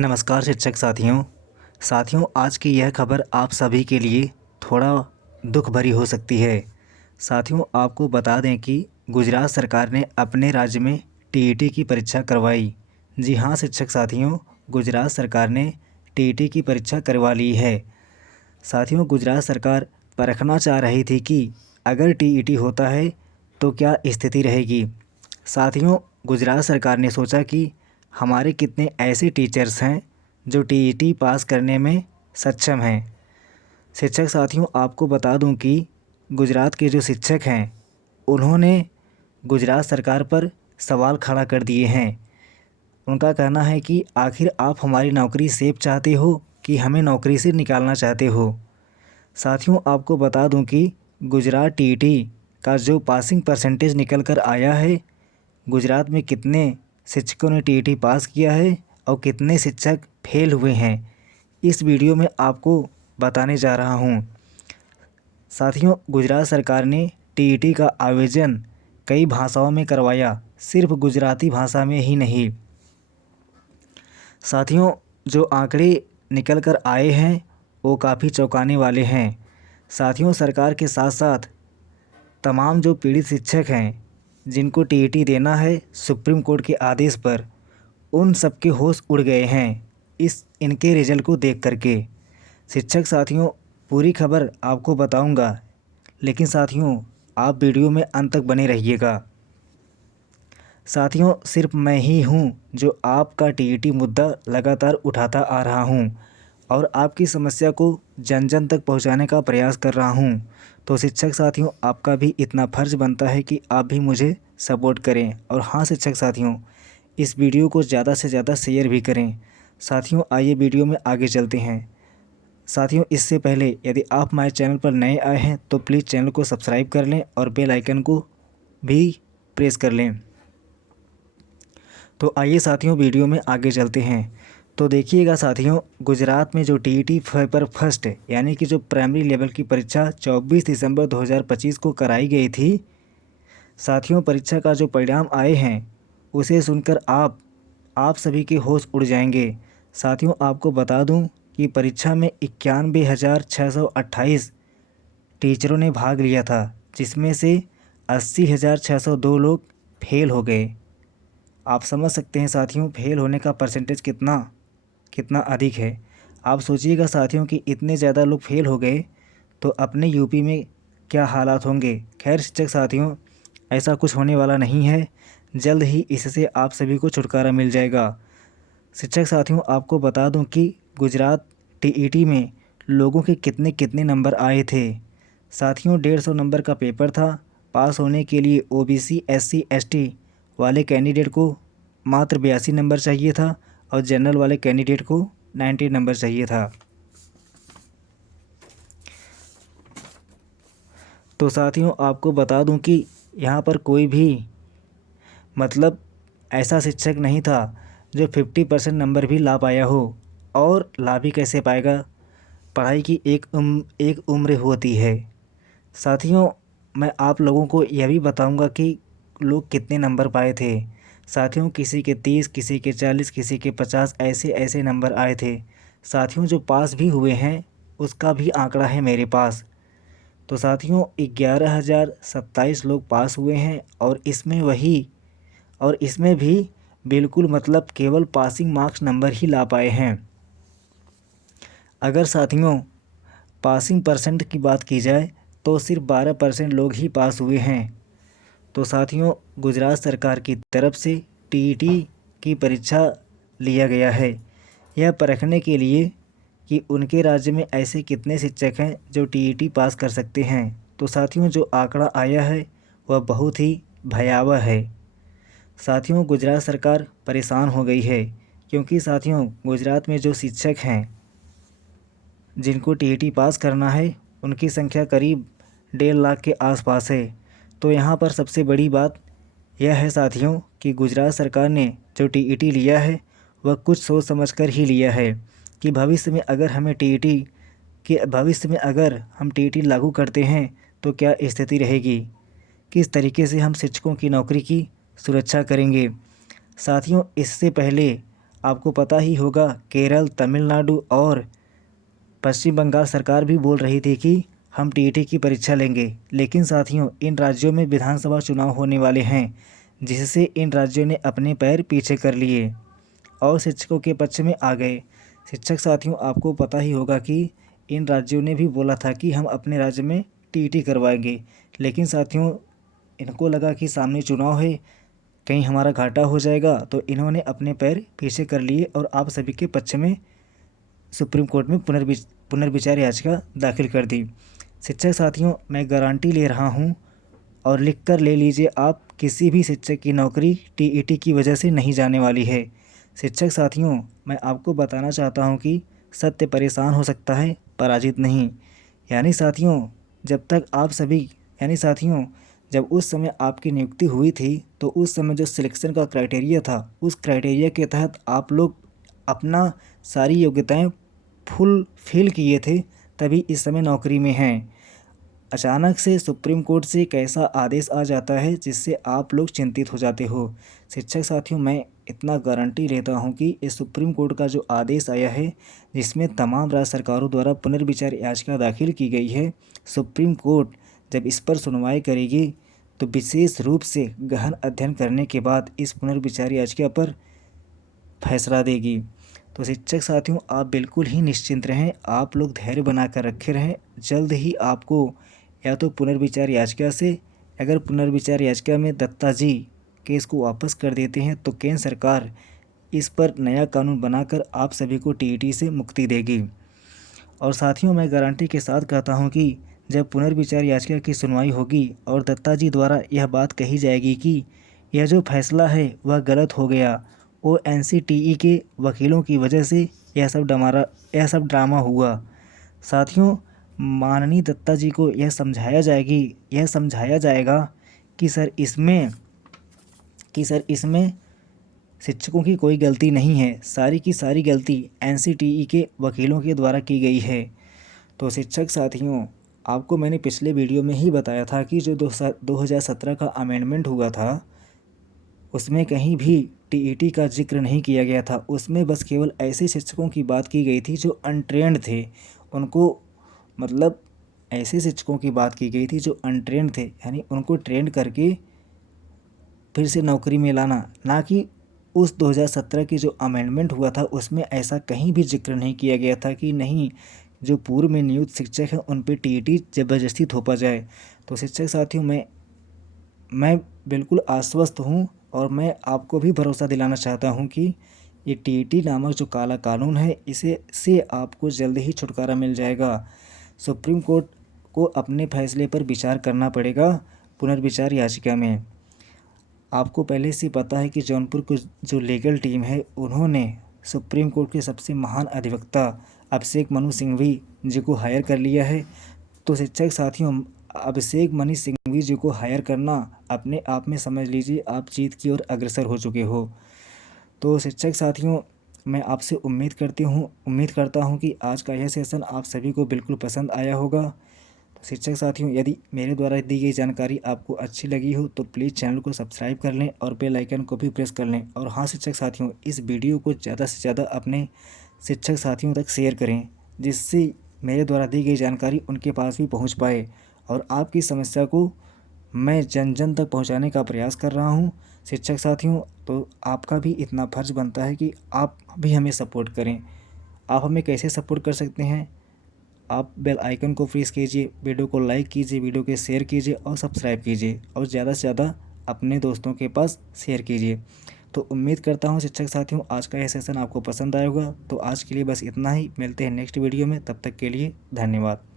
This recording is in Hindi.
नमस्कार शिक्षक साथियों, आज की यह खबर आप सभी के लिए थोड़ा दुख भरी हो सकती है। साथियों, आपको बता दें कि गुजरात सरकार ने अपने राज्य में टीईटी की परीक्षा करवाई। जी हाँ शिक्षक साथियों, गुजरात सरकार ने टीईटी की परीक्षा करवा ली है। साथियों, गुजरात सरकार परखना चाह रही थी कि अगर टीईटी होता है तो क्या स्थिति रहेगी। साथियों, गुजरात सरकार ने सोचा कि हमारे कितने ऐसे टीचर्स हैं जो टीईटी पास करने में सक्षम हैं। शिक्षक साथियों, आपको बता दूं कि गुजरात के जो शिक्षक हैं उन्होंने गुजरात सरकार पर सवाल खड़ा कर दिए हैं। उनका कहना है कि आखिर आप हमारी नौकरी सेव चाहते हो कि हमें नौकरी से निकालना चाहते हो। साथियों, आपको बता दूं कि गुजरात टीईटी का जो पासिंग परसेंटेज निकल कर आया है, गुजरात में कितने शिक्षकों ने टीईटी पास किया है और कितने शिक्षक फेल हुए हैं, इस वीडियो में आपको बताने जा रहा हूं। साथियों, गुजरात सरकार ने टीईटी का आयोजन कई भाषाओं में करवाया, सिर्फ गुजराती भाषा में ही नहीं। साथियों, जो आंकड़े निकल कर आए हैं वो काफ़ी चौंकाने वाले हैं। साथियों, सरकार के साथ साथ तमाम जो पीड़ित शिक्षक हैं जिनको टीईटी देना है सुप्रीम कोर्ट के आदेश पर, उन सबके होश उड़ गए हैं इनके रिजल्ट को देख करके। शिक्षक साथियों, पूरी खबर आपको बताऊंगा, लेकिन साथियों आप वीडियो में अंत तक बने रहिएगा। साथियों, सिर्फ मैं ही हूं जो आपका टीईटी मुद्दा लगातार उठाता आ रहा हूं और आपकी समस्या को जन जन तक पहुंचाने का प्रयास कर रहा हूं। तो शिक्षक साथियों, आपका भी इतना फ़र्ज़ बनता है कि आप भी मुझे सपोर्ट करें। और हाँ शिक्षक साथियों, इस वीडियो को ज़्यादा से ज़्यादा शेयर भी करें। साथियों, आइए वीडियो में आगे चलते हैं। साथियों, इससे पहले यदि आप हमारे चैनल पर नए आए हैं तो प्लीज़ चैनल को सब्सक्राइब कर लें और बेल आइकन को भी प्रेस कर लें। तो आइए साथियों वीडियो में आगे चलते हैं। तो देखिएगा साथियों, गुजरात में जो टीईटी पेपर फर्स्ट यानी कि जो प्राइमरी लेवल की परीक्षा 24 दिसंबर 2025 को कराई गई थी। साथियों, परीक्षा का जो परिणाम आए हैं उसे सुनकर आप सभी के होश उड़ जाएंगे। साथियों, आपको बता दूं कि परीक्षा में 91,628 टीचरों ने भाग लिया था, जिसमें से 80,602 लोग फेल हो गए। आप समझ सकते हैं साथियों, फेल होने का परसेंटेज कितना अधिक है। आप सोचिएगा साथियों कि इतने ज़्यादा लोग फेल हो गए तो अपने यूपी में क्या हालात होंगे। खैर शिक्षक साथियों, ऐसा कुछ होने वाला नहीं है, जल्द ही इससे आप सभी को छुटकारा मिल जाएगा। शिक्षक साथियों, आपको बता दूं कि गुजरात टीईटी में लोगों के कितने कितने नंबर आए थे। साथियों, 150 नंबर का पेपर था। पास होने के लिए ओबीसी एससी एसटी वाले कैंडिडेट को मात्र 82 नंबर चाहिए था और जनरल वाले कैंडिडेट को 90 नंबर चाहिए था। तो साथियों, आपको बता दूं कि यहाँ पर कोई भी ऐसा शिक्षक नहीं था जो 50% नंबर भी ला पाया हो। और ला भी कैसे पाएगा, पढ़ाई की एक उम्र होती है। साथियों, मैं आप लोगों को यह भी बताऊंगा कि लोग कितने नंबर पाए थे। साथियों, किसी के 30, किसी के 40, किसी के 50 ऐसे नंबर आए थे। साथियों, जो पास भी हुए हैं उसका भी आंकड़ा है मेरे पास। तो साथियों, 11,027 लोग पास हुए हैं और इसमें भी बिल्कुल केवल पासिंग मार्क्स नंबर ही ला पाए हैं। अगर साथियों पासिंग परसेंट की बात की जाए तो सिर्फ 12% लोग ही पास हुए हैं। तो साथियों, गुजरात सरकार की तरफ से टीईटी की परीक्षा लिया गया है, यह परखने के लिए कि उनके राज्य में ऐसे कितने शिक्षक हैं जो टीईटी पास कर सकते हैं। तो साथियों, जो आंकड़ा आया है वह बहुत ही भयावह है। साथियों, गुजरात सरकार परेशान हो गई है क्योंकि साथियों गुजरात में जो शिक्षक हैं जिनको टीईटी पास करना है उनकी संख्या करीब 1.5 लाख के आसपास है। तो यहाँ पर सबसे बड़ी बात यह है साथियों कि गुजरात सरकार ने जो टीईटी लिया है वह कुछ सोच समझकर ही लिया है कि भविष्य में अगर हम टीईटी लागू करते हैं तो क्या स्थिति रहेगी, किस तरीके से हम शिक्षकों की नौकरी की सुरक्षा करेंगे। साथियों, इससे पहले आपको पता ही होगा केरल, तमिलनाडु और पश्चिम बंगाल सरकार भी बोल रही थी कि हम टीईटी की परीक्षा लेंगे। लेकिन साथियों, इन राज्यों में विधानसभा चुनाव होने वाले हैं, जिससे इन राज्यों ने अपने पैर पीछे कर लिए और शिक्षकों के पक्ष में आ गए। शिक्षक साथियों, आपको पता ही होगा कि इन राज्यों ने भी बोला था कि हम अपने राज्य में टीईटी करवाएंगे। लेकिन साथियों, इनको लगा कि सामने चुनाव है, कहीं हमारा घाटा हो जाएगा, तो इन्होंने अपने पैर पीछे कर लिए और आप सभी के पक्ष में सुप्रीम कोर्ट में पुनर्विचार याचिका दाखिल कर दी। शिक्षक साथियों, मैं गारंटी ले रहा हूँ और लिख कर ले लीजिए, आप किसी भी शिक्षक की नौकरी टीईटी की वजह से नहीं जाने वाली है। शिक्षक साथियों, मैं आपको बताना चाहता हूँ कि सत्य परेशान हो सकता है, पराजित नहीं। यानी साथियों, जब उस समय आपकी नियुक्ति हुई थी, तो उस समय जो सिलेक्शन का क्राइटेरिया था, उस क्राइटेरिया के तहत आप लोग अपना सारी योग्यताएं फुलफिल किए थे, तभी इस समय नौकरी में हैं। अचानक से सुप्रीम कोर्ट से एक ऐसा आदेश आ जाता है जिससे आप लोग चिंतित हो जाते हो। शिक्षक साथियों, मैं इतना गारंटी लेता हूं कि इस सुप्रीम कोर्ट का जो आदेश आया है, जिसमें तमाम राज्य सरकारों द्वारा पुनर्विचार याचिका दाखिल की गई है, सुप्रीम कोर्ट जब इस पर सुनवाई करेगी तो विशेष रूप से गहन अध्ययन करने के बाद इस पुनर्विचार याचिका पर फैसला देगी। तो शिक्षक साथियों, आप बिल्कुल ही निश्चिंत रहें, आप लोग धैर्य बनाकर रखे रहें। जल्द ही आपको या तो पुनर्विचार याचिका से, अगर पुनर्विचार याचिका में दत्ता जी केस को वापस कर देते हैं तो केंद्र सरकार इस पर नया कानून बनाकर आप सभी को टीईटी से मुक्ति देगी। और साथियों, मैं गारंटी के साथ कहता हूं कि जब पुनर्विचार याचिका की सुनवाई होगी और दत्ता जी द्वारा यह बात कही जाएगी कि यह जो फैसला है वह गलत हो गया, वो एनसीटीई के वकीलों की वजह से यह सब ड्रामा हुआ। साथियों, माननीय दत्ता जी को यह समझाया जाएगा कि सर इसमें शिक्षकों की कोई गलती नहीं है, सारी की सारी गलती एनसीटीई के वकीलों के द्वारा की गई है। तो शिक्षक साथियों, आपको मैंने पिछले वीडियो में ही बताया था कि जो 2017 का अमेंडमेंट हुआ था, उसमें कहीं भी टीईटी का जिक्र नहीं किया गया था। उसमें बस केवल ऐसे शिक्षकों की बात की गई थी जो अनट्रेंड थे, उनको मतलब ऐसे शिक्षकों की बात की गई थी जो अनट्रेंड थे, यानी उनको ट्रेंड करके फिर से नौकरी में लाना, ना कि उस 2017 की जो अमेंडमेंट हुआ था उसमें ऐसा कहीं भी जिक्र नहीं किया गया था कि नहीं, जो पूर्व में नियुक्त शिक्षक हैं उन पे टीईटी ज़बरदस्ती थोपा जाए। तो शिक्षक साथियों, मैं बिल्कुल आश्वस्त हूँ और मैं आपको भी भरोसा दिलाना चाहता हूँ कि ये टीईटी नामक जो काला कानून है, इसे से आपको जल्द ही छुटकारा मिल जाएगा। सुप्रीम कोर्ट को अपने फैसले पर विचार करना पड़ेगा पुनर्विचार याचिका में। आपको पहले से पता है कि जौनपुर की जो लीगल टीम है, उन्होंने सुप्रीम कोर्ट के सबसे महान अधिवक्ता अभिषेक मनु सिंघवी जी को हायर कर लिया है। तो शिक्षक साथियों, अभिषेक मनु सिंघवी जी को हायर करना अपने आप में समझ लीजिए आप जीत की ओर अग्रसर हो चुके हो। तो शिक्षक साथियों, मैं आपसे उम्मीद करता हूँ कि आज का यह सेशन आप सभी को बिल्कुल पसंद आया होगा। तो शिक्षक साथियों, यदि मेरे द्वारा दी गई जानकारी आपको अच्छी लगी हो तो प्लीज़ चैनल को सब्सक्राइब कर लें और बेल आइकन को भी प्रेस कर लें। और हाँ शिक्षक साथियों, इस वीडियो को ज़्यादा से ज़्यादा अपने शिक्षक साथियों तक शेयर करें, जिससे मेरे द्वारा दी गई जानकारी उनके पास भी पहुँच पाए और आपकी समस्या को मैं जन जन तक पहुँचाने का प्रयास कर रहा हूँ। शिक्षक साथियों, तो आपका भी इतना फर्ज बनता है कि आप भी हमें सपोर्ट करें। आप हमें कैसे सपोर्ट कर सकते हैं? आप बेल आइकन को प्रेस कीजिए, वीडियो को लाइक कीजिए, वीडियो को शेयर कीजिए और सब्सक्राइब कीजिए और ज़्यादा से ज़्यादा अपने दोस्तों के पास शेयर कीजिए। तो उम्मीद करता हूँ शिक्षक साथियों, आज का यह सेशन आपको पसंद आया होगा। तो आज के लिए बस इतना ही, मिलते हैं नेक्स्ट वीडियो में, तब तक के लिए धन्यवाद।